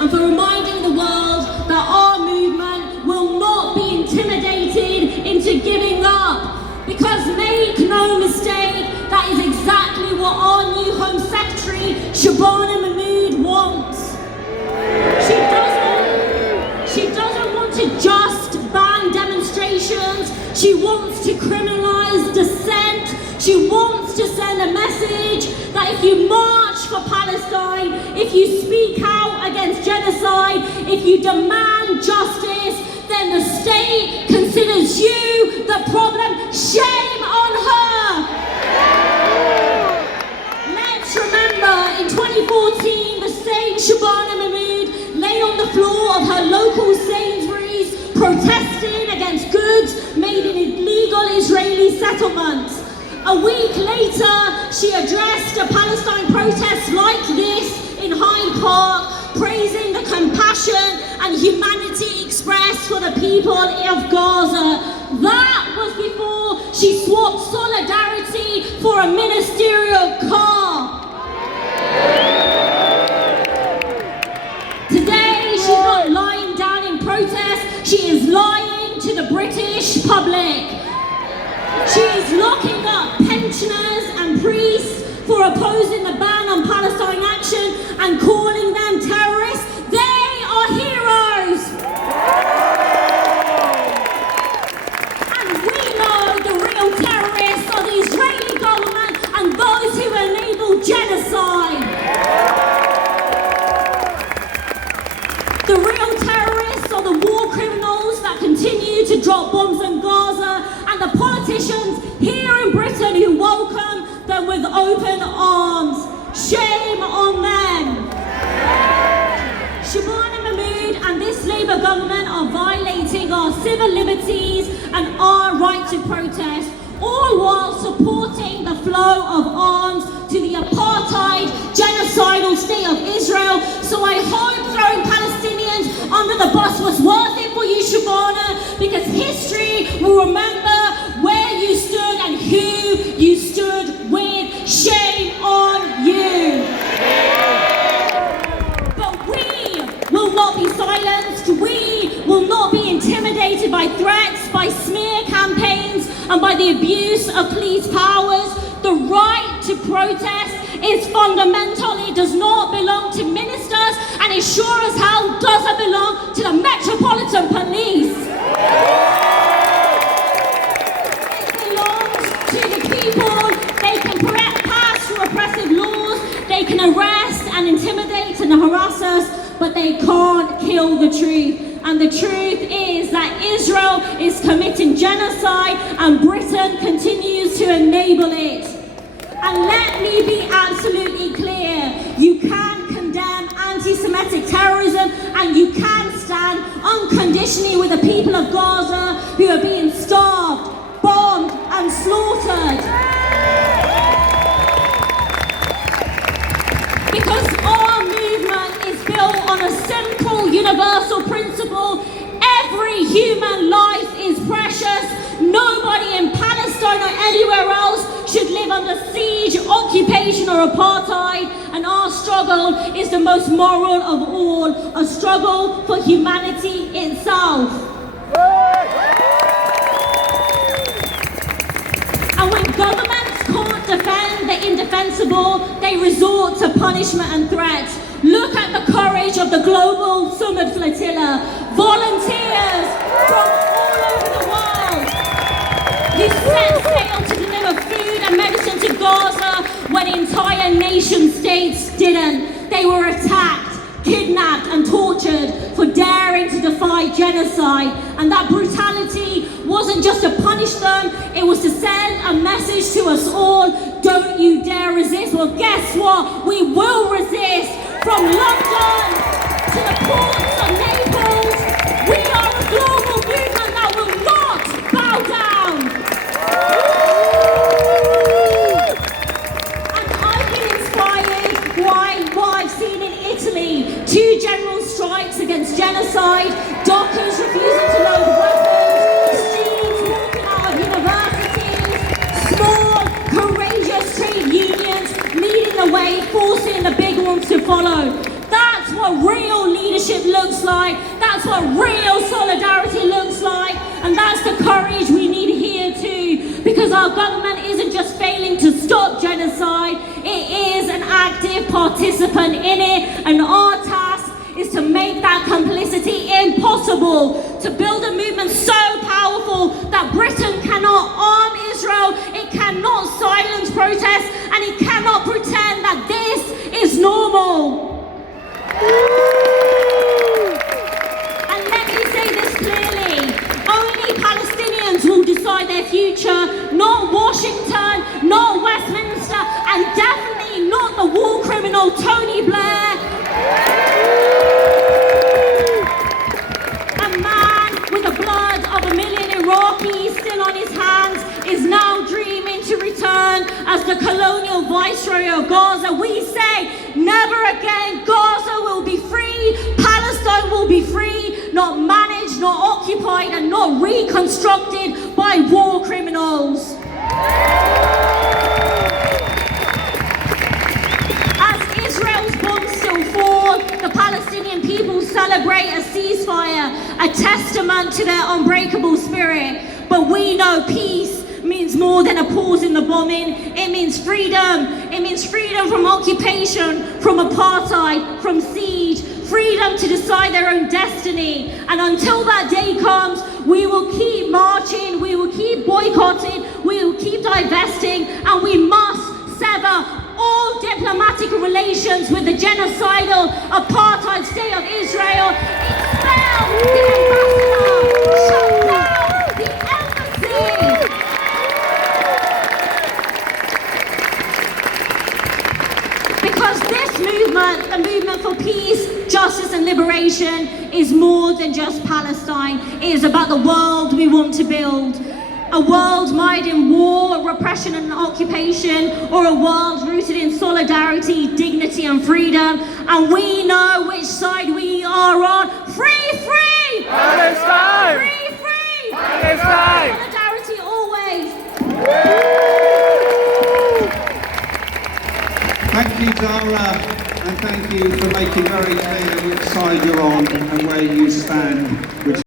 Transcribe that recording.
and for reminding the world that our movement will not be intimidated into giving up. Because make no mistake, that is exactly what our new Home Secretary, Shabana Mahmood, wants. She doesn't want to just ban demonstrations. She wants to criminalize dissent. She wants to send a message that if you march for Palestine, if you speak out against genocide, if you demand justice, then the state considers you the problem. Shame on her! Let's remember, in 2014, the same Shabana Mahmood lay on the floor of her local Sainsbury's protesting against goods made in illegal Israeli settlements. A week later, she addressed a Palestine protest like this in Hyde Park, praising the compassion and humanity expressed for the people of Gaza. That was before she swapped solidarity for a ministerial car. Today, she's not lying down in protest, she is lying to the British public. She is locking up pensioners and priests for opposing the ban on Palestine action and calling them terrorists. They are heroes! And we know the real terrorists are the Israeli government and those who enable genocide. The real terrorists are the war criminals that continue to drop bombs in Gaza, and the politicians here in Britain who welcome them with open arms. Shame on them. Shabana Mahmood and this Labour government are violating our civil liberties and our right to protest, all while supporting the flow of arms to the apartheid, genocidal state of Israel. So I hope throwing Palestinians under the bus was worth it for you, Shabana, because history will remember where you stood and who you stood with. Shame on you. But we will not be silenced. We will not be intimidated by threats, by smear campaigns, and by the abuse of police powers. The right to protest is fundamental. It does not belong to ministers, and it sure as hell doesn't belong to the Metropolitan Police. It belongs to the people. They can pass repressive laws, they can arrest and intimidate and harass us, but they can't kill the truth. And the truth is that Israel is committing genocide and Britain continues to enable it. And let me be absolutely clear, you can condemn anti-Semitic terrorism and you can stand unconditionally with the people of Gaza who are being starved, bombed and slaughtered. Because our movement is built on a simple universal principle. Every human life is precious. Nobody in Palestine or anywhere else should live under siege, occupation or apartheid. And our struggle is the most moral of all, a struggle for humanity itself. And when governments can't defend the indefensible, they resort to punishment and threats. Look at the courage of the global summit flotilla, volunteers from all over the world who set sail to deliver food and medicine to Gaza when entire nation states didn't. They were attacked, kidnapped and tortured for daring to defy genocide. And that brutality wasn't just to punish them, it was to send a message to us all: don't you dare resist. Well, guess what? We will resist. From London to the ports of Naples, we are a global movement that will not bow down. And I've been inspired by what I've seen in Italy. 2 general strikes against genocide, dockers refusing to load weapons, students walking out of universities, small, courageous trade unions leading the way, forcing the big ones to follow. That's what real leadership our government isn't just failing to stop genocide, it is an active participant in it, and our task is to make that complicity impossible, to build a movement so powerful that Britain cannot arm Israel, it cannot silence protests, and it cannot pretend that this is normal. And let me say this clearly, only Palestinians will decide their future, not Washington, not Westminster, and definitely not the war criminal Tony Blair. A man with the blood of 1 million Iraqis still on his hands is now dreaming to return as the colonial viceroy of Gaza. We say, never again. Gaza will be free, Palestine will be free, not managed, not occupied, and not reconstructed by war criminals. As Israel's bombs still fall, the Palestinian people celebrate a ceasefire, a testament to their unbreakable spirit. But we know peace means more than a pause in the bombing. It means freedom. It means freedom from occupation, from apartheid, from siege, freedom to decide their own destiny. And until that day comes, we will keep marching, we will keep boycotting, we will keep divesting, and we must sever all diplomatic relations with the genocidal apartheid state of Israel. Expel the ambassador, shut down the embassy. Because this movement, the movement for peace, justice and liberation, is more than just Palestine. It is about the world we want to build. A world mired in war, repression and occupation, or a world rooted in solidarity, dignity and freedom. And we know which side we are on. Free, free! Palestine! Free, free! Palestine! Solidarity always! Thank you, Zara, and thank you for making very clear which side you're on and where you stand.